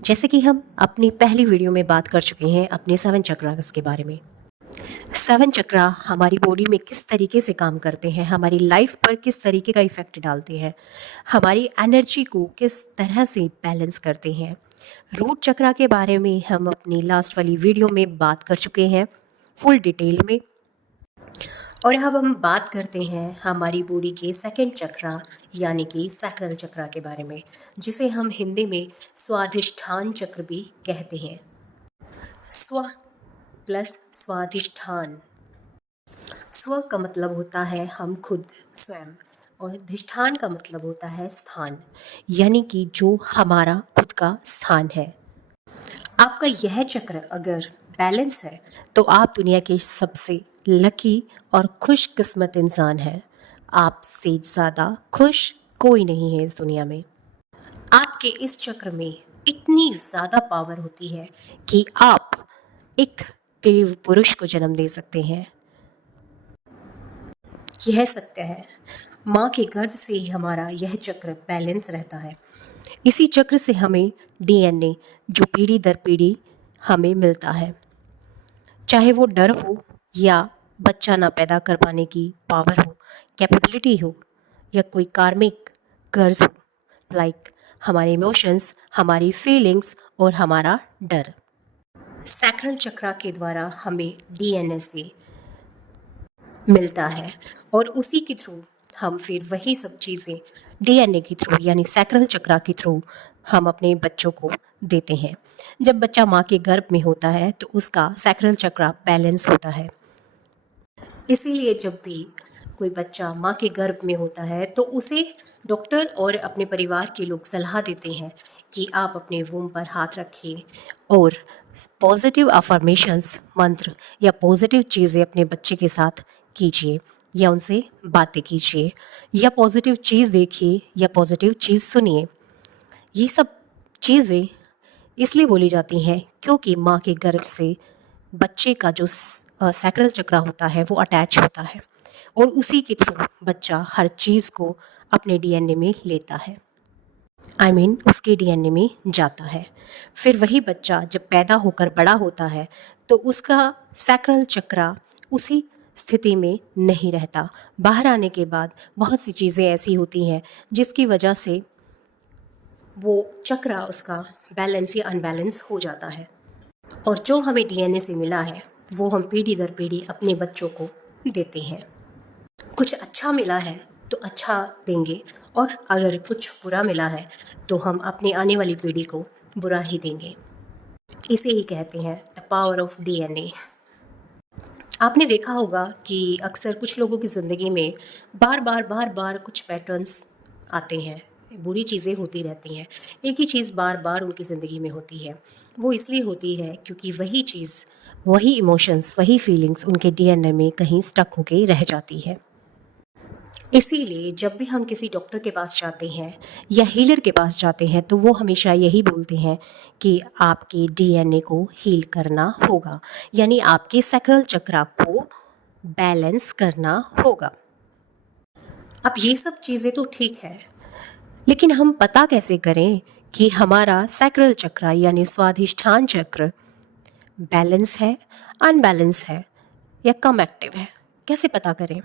जैसे कि हम अपनी पहली वीडियो में बात कर चुके हैं अपने 7 चक्रास के बारे में। 7 चक्रा हमारी बॉडी में किस तरीके से काम करते हैं, हमारी लाइफ पर किस तरीके का इफ़ेक्ट डालते हैं, हमारी एनर्जी को किस तरह से बैलेंस करते हैं। रूट चक्रा के बारे में हम अपनी लास्ट वाली वीडियो में बात कर चुके हैं फुल डिटेल में। और अब हम बात करते हैं हमारी बॉडी के सेकंड चक्रा यानी कि सैक्रल चक्रा के बारे में, जिसे हम हिंदी में स्वाधिष्ठान चक्र भी कहते हैं। स्व प्लस स्वाधिष्ठान। स्व का मतलब होता है हम खुद स्वयं, और अधिष्ठान का मतलब होता है स्थान, यानी कि जो हमारा खुद का स्थान है। आपका यह चक्र अगर बैलेंस है तो आप दुनिया के सबसे लकी और खुशकिस्मत इंसान हैं। आपसे ज़्यादा खुश कोई नहीं है इस दुनिया में। आपके इस चक्र में इतनी ज़्यादा पावर होती है कि आप एक देव पुरुष को जन्म दे सकते हैं। यह सत्य है। माँ के गर्भ से ही हमारा यह चक्र बैलेंस रहता है। इसी चक्र से हमें डीएनए जो पीढ़ी दर पीढ़ी हमें मिलता है, चाहे वो डर हो या बच्चा ना पैदा कर पाने की पावर हो, कैपेबिलिटी हो, या कोई कार्मिक कर्ज हो, लाइक हमारे इमोशंस, हमारी फीलिंग्स और हमारा डर। सैक्रल चक्रा के द्वारा हमें डीएनए से मिलता है और उसी के थ्रू हम फिर वही सब चीज़ें डीएनए के थ्रू यानी सैक्रल चक्रा के थ्रू हम अपने बच्चों को देते हैं। जब बच्चा माँ के गर्भ में होता है तो उसका सैक्रल चक्रा बैलेंस होता है। इसीलिए जब भी कोई बच्चा माँ के गर्भ में होता है तो उसे डॉक्टर और अपने परिवार के लोग सलाह देते हैं कि आप अपने वूम पर हाथ रखिए और पॉजिटिव अफर्मेशंस मंत्र या पॉजिटिव चीज़ें अपने बच्चे के साथ कीजिए, या उनसे बातें कीजिए, या पॉजिटिव चीज़ देखिए, या पॉजिटिव चीज़ सुनिए। ये सब चीज़ें इसलिए बोली जाती हैं क्योंकि माँ के गर्भ से बच्चे का जो सैक्रल चक्रा होता है वो अटैच होता है और उसी के थ्रू बच्चा हर चीज़ को अपने डीएनए में लेता है, उसके डीएनए में जाता है। फिर वही बच्चा जब पैदा होकर बड़ा होता है तो उसका सैक्रल चक्रा उसी स्थिति में नहीं रहता। बाहर आने के बाद बहुत सी चीज़ें ऐसी होती हैं जिसकी वजह से वो चक्रा उसका बैलेंस या अनबैलेंस हो जाता है, और जो हमें डीएनए से मिला है वो हम पीढ़ी दर पीढ़ी अपने बच्चों को देते हैं। कुछ अच्छा मिला है तो अच्छा देंगे, और अगर कुछ बुरा मिला है तो हम अपनी आने वाली पीढ़ी को बुरा ही देंगे। इसे ही कहते हैं द पावर ऑफ डीएनए। आपने देखा होगा कि अक्सर कुछ लोगों की ज़िंदगी में बार बार कुछ पैटर्न्स आते हैं, बुरी चीज़ें होती रहती हैं। एक ही चीज़ बार बार उनकी ज़िंदगी में होती है। वो इसलिए होती है क्योंकि वही चीज़, वही इमोशंस, वही फीलिंग्स उनके डीएनए में कहीं स्टक होके रह जाती है। इसीलिए जब भी हम किसी डॉक्टर के पास जाते हैं या हीलर के पास जाते हैं तो वो हमेशा यही बोलते हैं कि आपके डीएनए को हील करना होगा, यानी आपके सैक्रल चक्रा को बैलेंस करना होगा। अब ये सब चीज़ें तो ठीक है, लेकिन हम पता कैसे करें कि हमारा सैक्रल चक्रा यानी स्वाधिष्ठान चक्र बैलेंस है, अनबैलेंस है या कम एक्टिव है? कैसे पता करें?